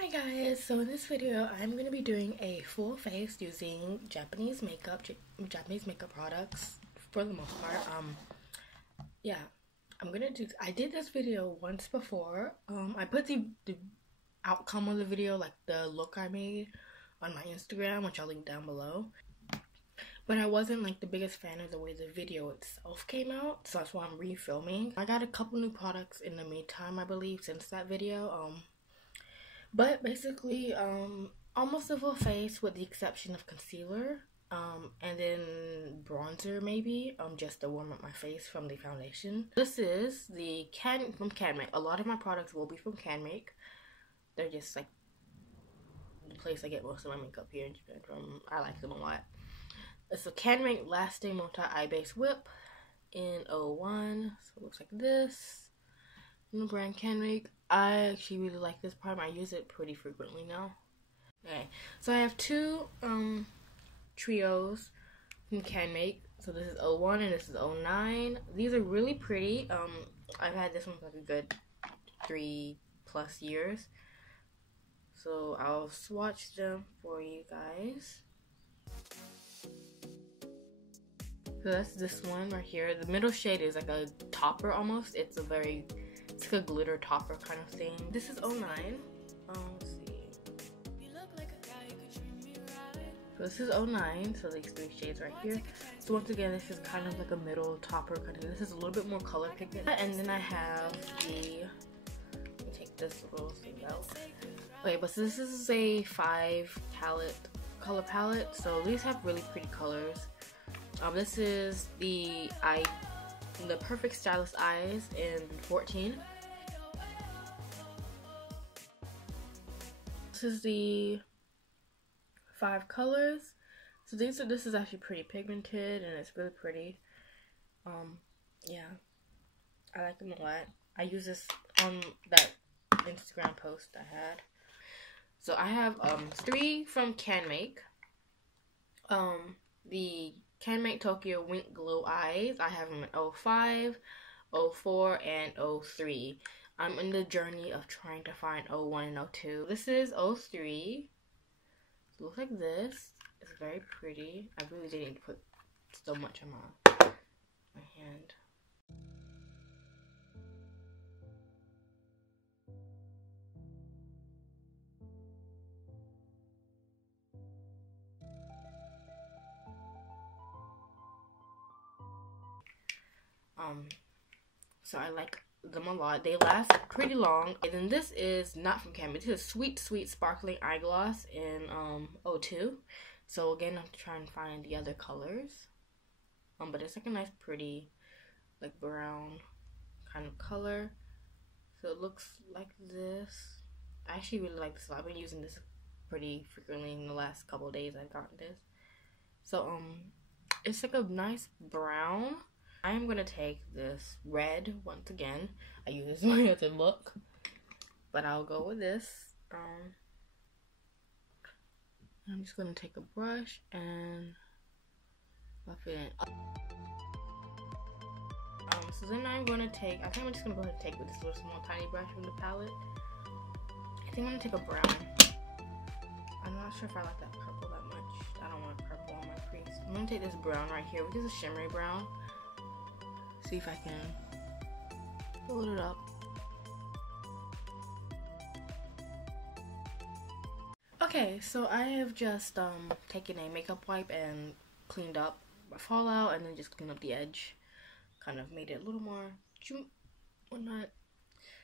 Hi guys, so in this video I'm going to be doing a full face using Japanese makeup products for the most part. Yeah, I did this video once before. I put the outcome of the video, like the look I made, on my Instagram, which I'll link down below. But I wasn't like the biggest fan of the way the video itself came out, so that's why I'm refilming. I got a couple new products in the meantime, I believe, since that video. But basically, almost a full face with the exception of concealer, and then bronzer maybe, just to warm up my face from the foundation. This is the from CanMake. A lot of my products will be from CanMake. They're just like the place I get most of my makeup here in Japan from. I like them a lot. It's a CanMake Lasting Multi-Eye Base Whip in 01. So it looks like this. In the brand CanMake. I actually really like this primer. I use it pretty frequently now. Okay, so I have two trios from CanMake. So this is 01 and this is 09. These are really pretty. I've had this one for like a good 3+ years. So I'll swatch them for you guys. So that's this one right here. The middle shade is like a topper almost. It's like a glitter topper kind of thing. This is 09. Let's see. So this is 09. So these three shades right here. So once again, this is kind of like a middle topper kind of. This is a little bit more color pigment. And then I have the. Let me take this little thing out. Okay, but so this is a 5 color palette. So these have really pretty colors. This is the Perfect Stylist Eyes in 14. This is the 5 colors. So this is actually pretty pigmented and it's really pretty. Yeah, I like them a lot. I use this on that Instagram post I had. So I have 3 from CanMake. The CanMake Tokyo Wink Glow Eyes. I have them in 05, 04, and 03. I'm in the journey of trying to find 01 and 02. This is 03. It looks like this. It's very pretty. I really didn't need to put so much on my hand. So I like them a lot. They last pretty long. And then this is not from CanMake. This is Sweet Sweet Sparkling Eye Gloss in 02. So again, I have to try and find the other colors. But it's like a nice pretty like brown kind of color. So it looks like this. I actually really like this a lot. I've been using this pretty frequently in the last couple of days I've gotten this. So it's like a nice brown. I am going to take this red once again. I use this one as a look, but I'll go with this. I'm just going to take a brush and buff it in. So then I'm going to take, I think I'm just going to go ahead and take with this little small tiny brush from the palette. I think I'm going to take a brown. I'm not sure if I like that purple that much. I don't want purple on my crease. I'm going to take this brown right here, which is a shimmery brown. See if I can build it up. Okay, so I have just taken a makeup wipe and cleaned up my fallout and then just cleaned up the edge. Kind of made it a little more whatnot.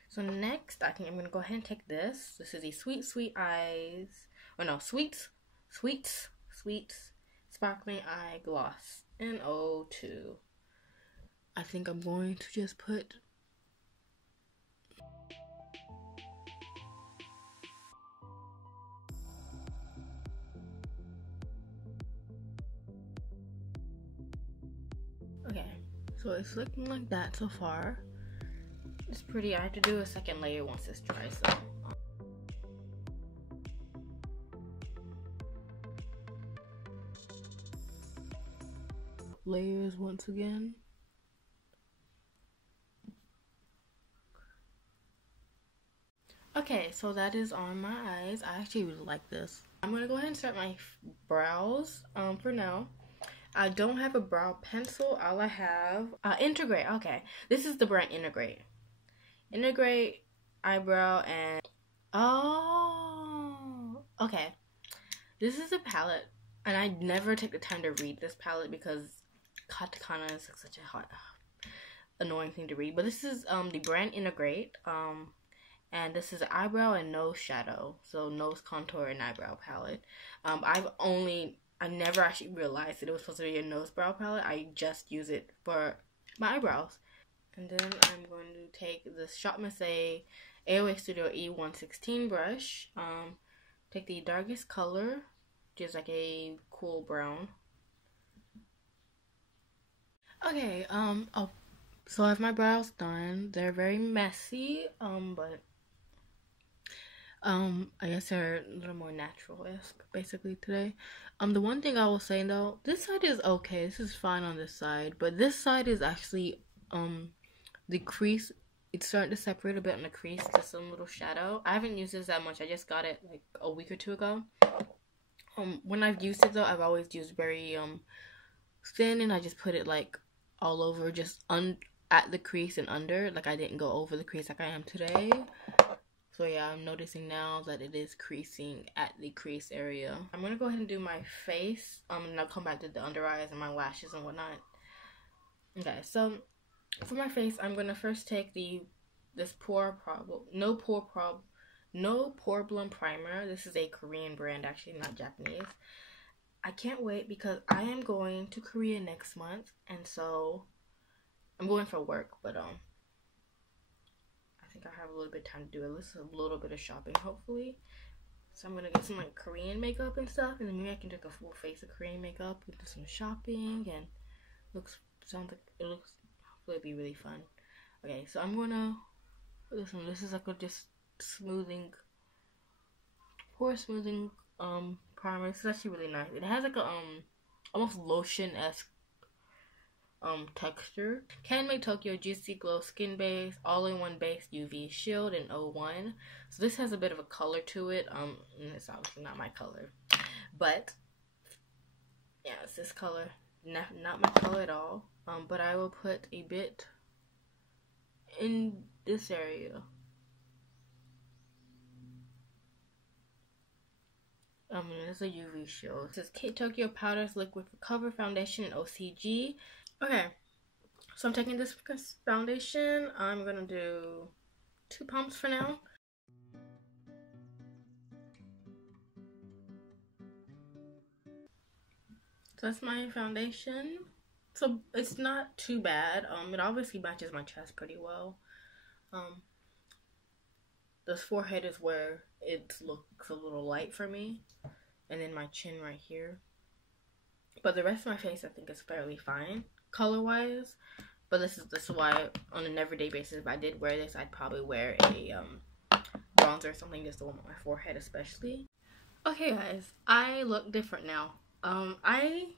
So next, I think I'm gonna go ahead and take this. This is the Sweet Eyes. Oh no, Sweets Sparkling Eye Gloss in 02. I think I'm going to just put okay, so it's looking like that so far. It's pretty. I have to do a second layer once this dries though. Layers once again. Okay, so that is on my eyes. I actually really like this. I'm gonna go ahead and start my brows for now. I don't have a brow pencil. All I have Integrate. Okay, this is the brand Integrate eyebrow. And oh, okay, this is a palette, and I never take the time to read this palette because katakana is like such a hot annoying thing to read. But this is the brand Integrate, and this is an eyebrow and nose shadow, so nose contour and eyebrow palette. I never actually realized that it was supposed to be a nose brow palette. I just use it for my eyebrows. And then I'm going to take this Shop Massé AOA Studio E116 brush. Take the darkest color, which is like a cool brown. Okay, oh, so I have my brows done. They're very messy, but I guess they're a little more natural-esque, basically, today. The one thing I will say, though, this side is okay. This is fine on this side. But this side is actually, the crease, it's starting to separate a bit on the crease to some little shadow. I haven't used this that much. I just got it, like, a week or two ago. When I've used it, though, I've always used very, thin, and I just put it, like, all over, just at the crease and under. Like, I didn't go over the crease like I am today. So yeah, I'm noticing now that it is creasing at the crease area. I'm gonna go ahead and do my face. And I'll come back to the under eyes and my lashes and whatnot. Okay, so for my face, I'm gonna first take this No Problem Primer. This is a Korean brand, actually, not Japanese. I can't wait because I am going to Korea next month, and so I'm going for work, but I think I have a little bit of time to do at least a little bit of shopping, hopefully. So I'm gonna get some like Korean makeup and stuff, and then maybe I can take a full face of Korean makeup and do some shopping, and hopefully it'll be really fun. Okay, so I'm gonna put this on. This is like a just pore smoothing primer. This is actually really nice. It has like a almost lotion-esque texture. Can-Make Tokyo Juicy Glow Skin Base, all-in-one base UV shield in 01. So this has a bit of a color to it. And it's obviously not my color, but yeah, it's this color. Not my color at all. But I will put a bit in this area. It's a UV shield. It says Kate Tokyo Powders Liquid Cover Foundation in OCG. Okay, so I'm taking this foundation. I'm gonna do 2 pumps for now. So that's my foundation. So it's not too bad. It obviously matches my chest pretty well. This forehead is where it looks a little light for me, and then my chin right here. But the rest of my face, I think, is fairly fine color-wise. But this is why on an everyday basis, if I did wear this, I'd probably wear a bronzer or something just to warm up my forehead, especially. Okay, guys, I look different now. My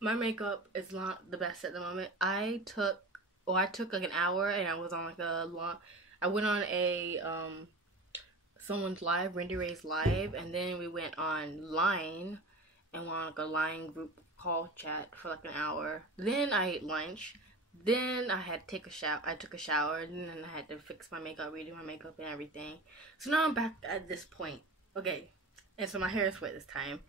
makeup is not the best at the moment. I took like an hour, and I was on like I went on a someone's live, Randy Ray's live, and then we went on Line and went on like a Line group call chat for like an hour. Then I ate lunch. Then I had to take a shower. I took a shower, and then I had to fix my makeup, redo my makeup and everything. So now I'm back at this point. Okay, and so my hair is wet this time.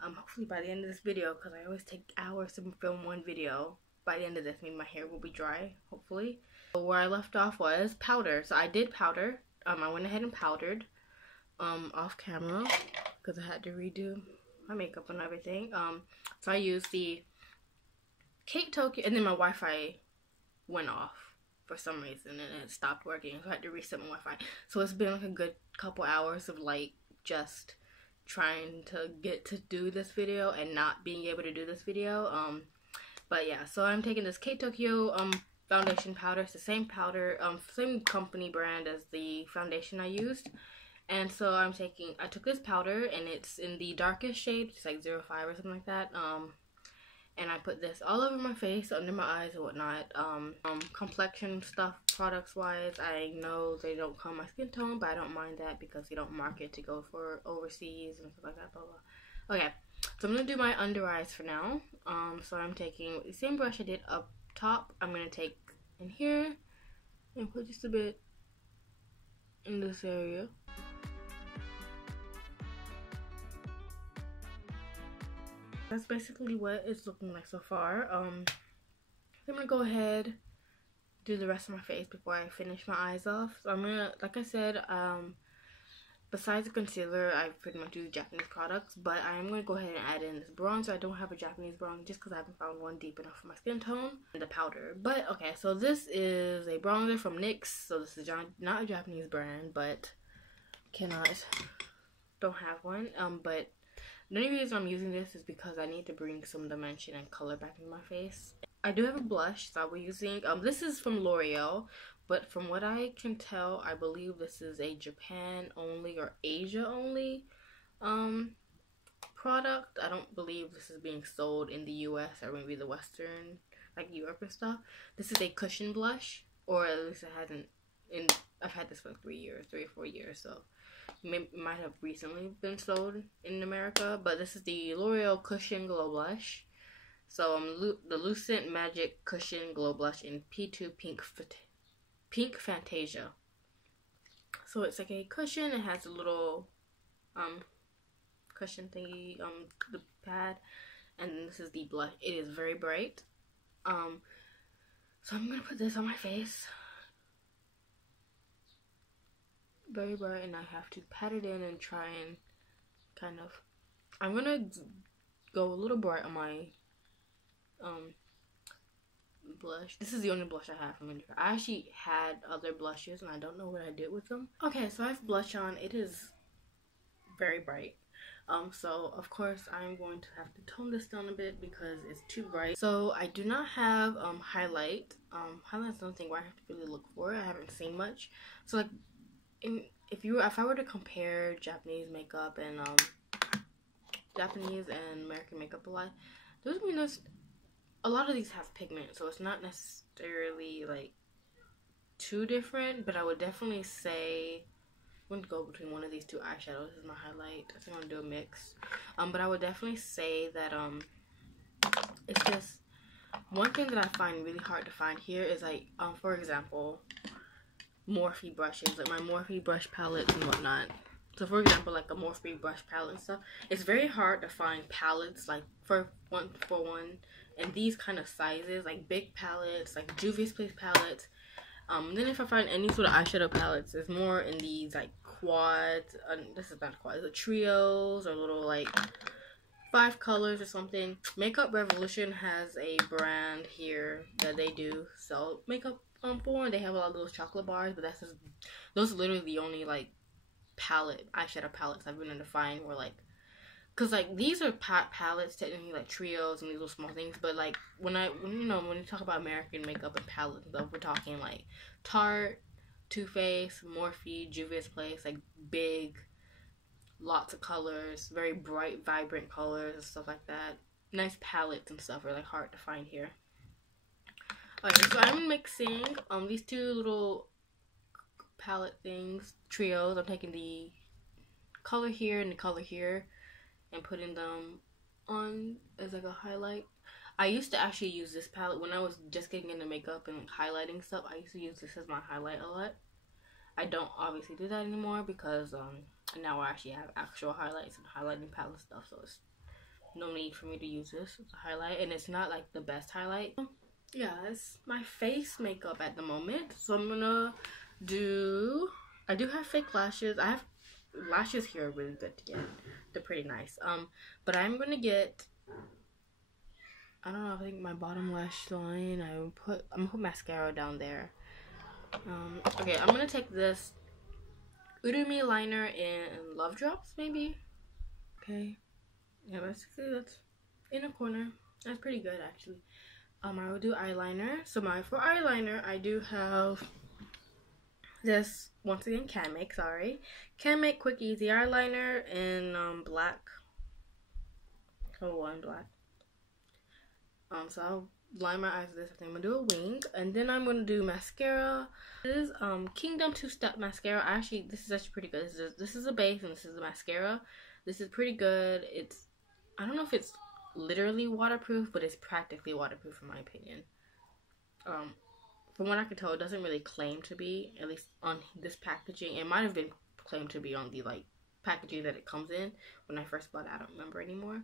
Hopefully by the end of this video, because I always take hours to film one video. By the end of this, maybe my hair will be dry, hopefully. So where I left off was powder. So I did powder. I went ahead and powdered off camera because I had to redo my makeup and everything. So I used the Kate Tokyo, and then my Wi-Fi went off for some reason, and it stopped working, so I had to reset my Wi-Fi. So it's been like a good couple hours of like just trying to get to do this video and not being able to do this video. But yeah, so I'm taking this Kate Tokyo foundation powder. It's the same powder, same company brand as the foundation I used. And so I took this powder, and it's in the darkest shade. It's like 05 or something like that. and I put this all over my face, under my eyes and whatnot. Complexion stuff, products wise, I know they don't come my skin tone, but I don't mind that because they don't market to go for overseas and stuff like that, blah blah. Okay, so I'm gonna do my under eyes for now. So I'm taking the same brush I did up top. I'm gonna take in here and put just a bit in this area. That's basically what it's looking like so far. I'm gonna go ahead, do the rest of my face before I finish my eyes off. So I'm gonna, like I said, besides the concealer, I pretty much do Japanese products, but I am gonna go ahead and add in this bronzer. I don't have a Japanese bronzer just because I haven't found one deep enough for my skin tone, and the powder. But okay, so this is a bronzer from NYX. So this is not a Japanese brand, but don't have one. But the only reason I'm using this is because I need to bring some dimension and color back into my face. I do have a blush that we're using. This is from L'Oreal, but from what I can tell, I believe this is a Japan only or Asia only product. I don't believe this is being sold in the US or maybe the Western, like Europe and stuff. This is a cushion blush, or at least it hasn't. I've had this for 3 or 4 years, so it might have recently been sold in America. But this is the L'Oreal Cushion Glow Blush. So the Lucent Magic Cushion Glow Blush in P2 Pink Fantasia. So it's like a cushion. It has a little cushion thingy, the pad, and this is the blush. It is very bright. So I'm gonna put this on my face. Very bright, and I have to pat it in and try and kind of. I'm gonna go a little bright on my blush. This is the only blush I have from Indica. I actually had other blushes and I don't know what I did with them. Okay, so I have blush on. It is very bright. So of course I'm going to have to tone this down a bit because it's too bright. So I do not have highlight. Highlight's something where I have to really look for it. I haven't seen much. So like if I were to compare Japanese makeup and Japanese and American makeup a lot, a lot of these have pigment, so it's not necessarily like too different, but I would definitely say I'm gonna go between one of these two eyeshadows. This is my highlight. I think I'm gonna do a mix. But I would definitely say that it's just one thing that I find really hard to find here is like for example, Morphe brushes, like my Morphe brush palettes and whatnot. So for example, like a Morphe brush palette and stuff, it's very hard to find palettes like for one and these kind of sizes, like big palettes, like Juvia's Place palettes. Then if I find any sort of eyeshadow palettes, it's more in these like quads. This is not quads, the trios or little like 5 colors or something. Makeup Revolution has a brand here that they do sell makeup for, and they have a lot of those chocolate bars, but those are literally the only like eyeshadow palettes I've been able to find where like, cause like these are palettes technically, like trios and these little small things, but like when you talk about American makeup and palettes and stuff, we're talking like Tarte, Too Faced, Morphe, Juvia's Place, like big, lots of colors, very bright, vibrant colors and stuff like that. Nice palettes and stuff are like hard to find here. Okay, so I'm mixing these two little palette things, trios. I'm taking the color here and the color here and putting them on as like a highlight. I used to actually use this palette when I was just getting into makeup and like highlighting stuff. I used to use this as my highlight a lot. I don't obviously do that anymore because now I actually have actual highlights and highlighting palette stuff, so it's no need for me to use this as a highlight, and it's not like the best highlight. Yeah, it's my face makeup at the moment. So I'm gonna I do have fake lashes. I have lashes here are really good to get. They're pretty nice. But I'm gonna get, I don't know, I think my bottom lash line, I'm gonna put mascara down there. Okay, I'm gonna take this Urumi liner in Love Drops, maybe. Okay. Yeah, basically that's in a corner. That's pretty good actually. I will do eyeliner. So for eyeliner, I do have this, once again, Can Make Quick Easy eyeliner in black. Oh, one black. So I'll line my eyes with this. I'm gonna do a wing, and then I'm gonna do mascara. This is Kingdom 2-Step mascara. This is actually pretty good. This is a base, and this is a mascara. This is pretty good. I don't know if it's literally waterproof, but it's practically waterproof in my opinion. From what I can tell, it doesn't really claim to be, at least on this packaging. It might have been claimed to be on the like packaging that it comes in when I first bought it. I don't remember anymore.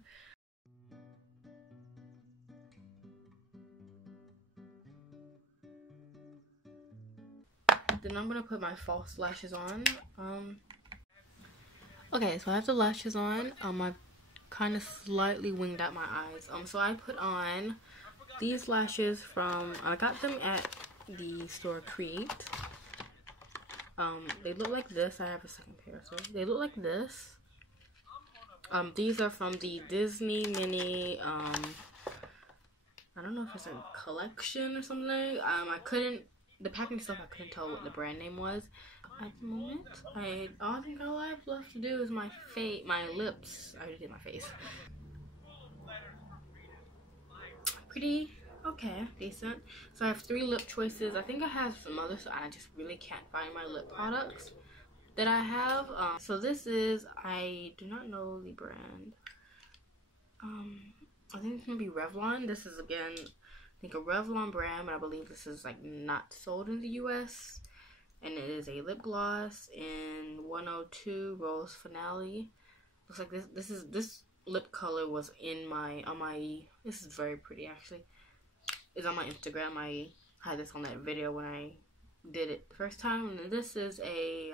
Then I'm gonna put my false lashes on. Okay, so I have the lashes on. I kind of slightly winged out my eyes. So I put on these lashes from, I got them at the store Create. They look like this. I have a second pair, so they look like this. These are from the Disney Mini, I don't know if it's a collection or something. The packaging stuff, I couldn't tell what the brand name was at the moment. I think all I have left to do is my lips. I already did my face. Pretty okay, decent. So I have 3 lip choices. I think I have some others, so I just really can't find my lip products that I have. So this is, I do not know the brand. I think it's gonna be Revlon. This is again, I think a Revlon brand, but I believe this is like not sold in the US. And it is a lip gloss in 102 Rose Finale. Looks like this lip color was this is very pretty actually. It's on my Instagram. I had this on that video when I did it the first time. And then this is a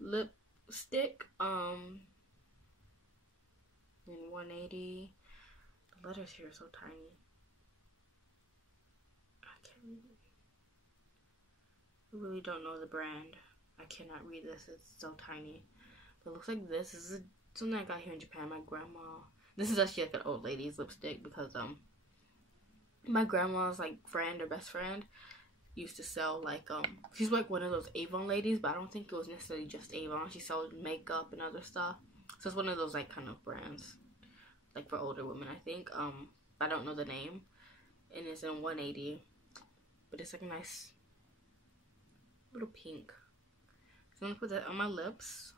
lipstick in 180. The letters here are so tiny. I really don't know the brand. I cannot read this. It's so tiny. But it looks like this. This is something I got here in Japan. My grandma. This is actually like an old lady's lipstick because my grandma's like friend or best friend used to sell like she's like one of those Avon ladies, but I don't think it was necessarily just Avon. She sold makeup and other stuff. So it's one of those like kind of brands like for older women, I think. I don't know the name. And it's in 180. But it's like a nice little pink. So I'm gonna put that on my lips.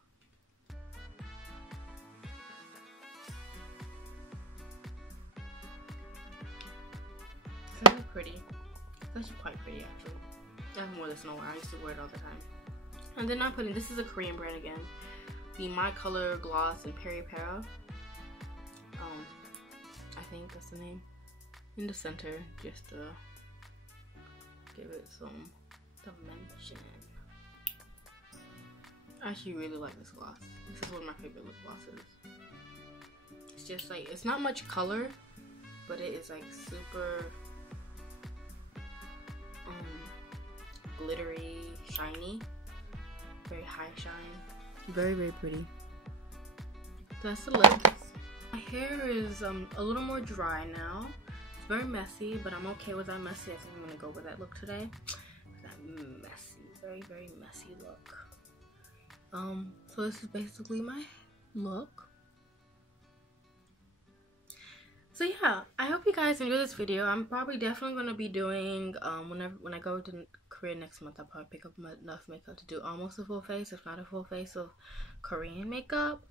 It's really pretty. It's actually quite pretty actually. I haven't worn this in a while. I used to wear it all the time. And then I'm putting, this is a Korean brand again, the My Color Gloss in Peri Para. I think that's the name. In the center, just to give it some dimension. I actually really like this gloss. This is one of my favorite lip glosses. It's just like, it's not much color, but it is like super glittery, shiny, very high shine, very pretty. So that's the lips. My hair is a little more dry now. It's very messy, but I'm okay with that messy. I think I'm gonna go with that look today. That messy, very messy look. So this is basically my look. So yeah, I hope you guys enjoyed this video. I'm probably definitely gonna be doing when I go to Korea next month, I'll probably pick up enough makeup to do almost a full face, if not a full face of Korean makeup.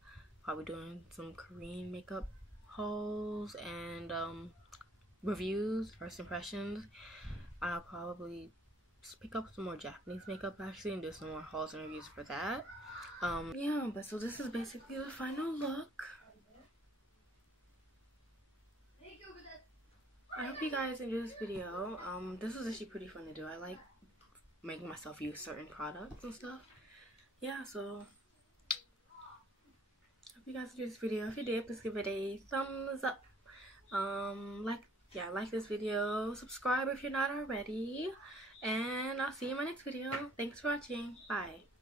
Probably doing some Korean makeup hauls and reviews, first impressions. I'll probably just pick up some more Japanese makeup actually and do some more hauls and reviews for that. Yeah, but so this is basically the final look. I hope you guys enjoyed this video. This was actually pretty fun to do. I like making myself use certain products and stuff. Yeah, so hope you guys enjoyed this video. If you did, please give it a thumbs up. Like this video, subscribe if you're not already, and I'll see you in my next video. Thanks for watching. Bye.